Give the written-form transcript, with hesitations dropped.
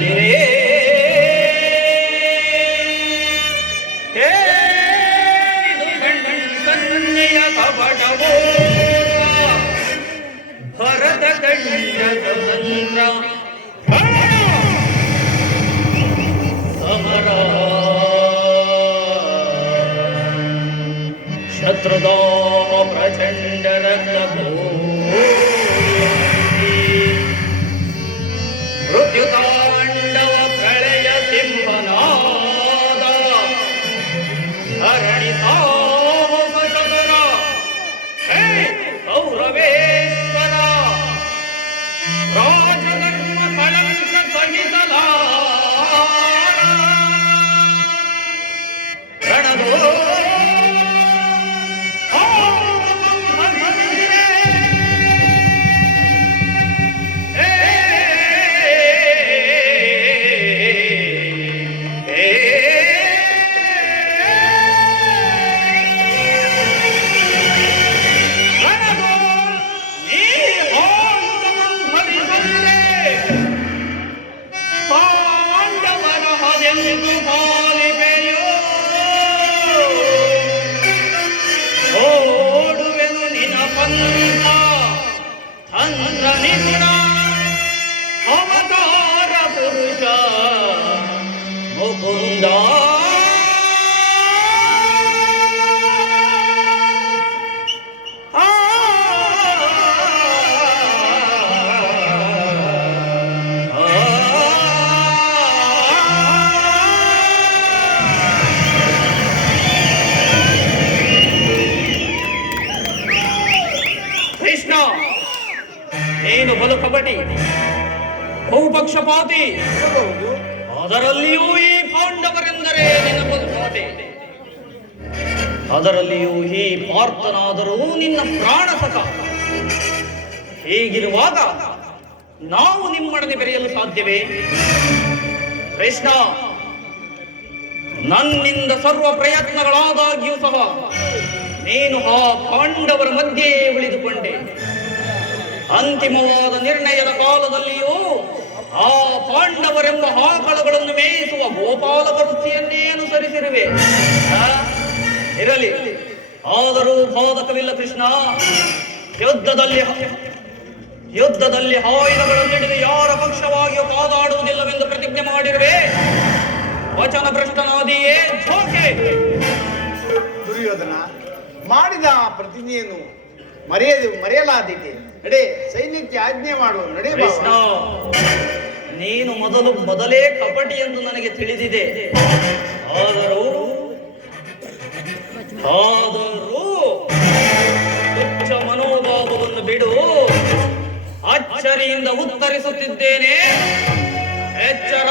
ತಳಿರೇ ಸನ್ನೆಯ ಕಪಟವೋ ಭರತ ಕಂಡ ಚಂದ್ರ ಸಮರ ಶತ್ರುದೋ ಪ್ರಚಂಡ ರಕ್ತಭೋ ಮೃತ್ಯುತಾಂಡವ ಪ್ರಳಯ ಸಿಂಹನಾದ ಹರಣಿ ಸಾಹಸ ಚತುರ ಕೌರವೇಶ್ವರ ರಾಜಧರ್ಮ ಕಳಂಕ ಸಹಿತಲ ರಣದೋ ಓಡುವೆನು ನಿನ ಪಂಥ ತಂತ್ರ ನಿಪುಣ ಅವತಾರ ಪುರುಷ ಮುಕುಂದ ನೀನು ಬಲು ಕಪಟಿ ಬಹುಪಕ್ಷಪಾತಿ ಅದರಲ್ಲಿಯೂ ಈ ಪಾಂಡವರೆಂದರೆ ನಿನ್ನ ಬದುಕಾತೆ ಅದರಲ್ಲಿಯೂ ಈ ಪಾರ್ಥನಾದರೂ ನಿನ್ನ ಪ್ರಾಣಸಕ ಹೀಗಿರುವಾಗ ನಾವು ನಿಮ್ಮೊಡನೆ ಬೆರೆಯಲು ಸಾಧ್ಯವೇ ಕೃಷ್ಣ ನನ್ನಿಂದ ಸರ್ವ ಪ್ರಯತ್ನಗಳಾದಾಗ್ಯೂ ಸಹ ನೀನು ಆ ಪಾಂಡವರ ಮಧ್ಯೆ ಉಳಿದುಕೊಂಡೆ ಅಂತಿಮವಾದ ನಿರ್ಣಯದ ಕಾಲದಲ್ಲಿಯೂ ಆ ಪಾಂಡವರೆಂಬ ಆಕಳಗಳನ್ನು ಮೇಯಿಸುವ ಗೋಪಾಲಕ ವೃತ್ತಿಯನ್ನೇ ಅನುಸರಿಸಿರುವೆ ಇರಲಿ ಆದರೂ ಬಾಧಕವಿಲ್ಲ ಕೃಷ್ಣ ಯುದ್ಧದಲ್ಲಿ ಆಯುಧಗಳನ್ನು ಹಿಡಿದು ಯಾರ ಪಕ್ಷವಾಗಿಯೂ ಕಾದಾಡುವುದಿಲ್ಲವೆಂದು ಪ್ರತಿಜ್ಞೆ ಮಾಡಿರುವೆ ವಚನ ಭ್ರಷ್ಟನಾದಿಯೇ ಝೋಕೆ ದುರ್ಯೋಧನ ಮಾಡಿದ ಪ್ರತಿಜ್ಞೆಯನ್ನು ಮರೆಯಲಾದೀತೆ ನಡೆ ಸೈನ್ಯಕ್ಕೆ ಆಜ್ಞೆ ಮಾಡುವ ನಡೆ ಕೃಷ್ಣ ನೀನು ಮೊದಲೇ ಕಪಟಿ ಎಂದು ನನಗೆ ತಿಳಿದಿದೆ ಆದರೂ ತುಚ್ಛ ಮನೋಭಾವವನ್ನು ಬಿಡು ಅಚ್ಚರಿಯಿಂದ ಉತ್ತರಿಸುತ್ತಿದ್ದೇನೆ ಎಚ್ಚರ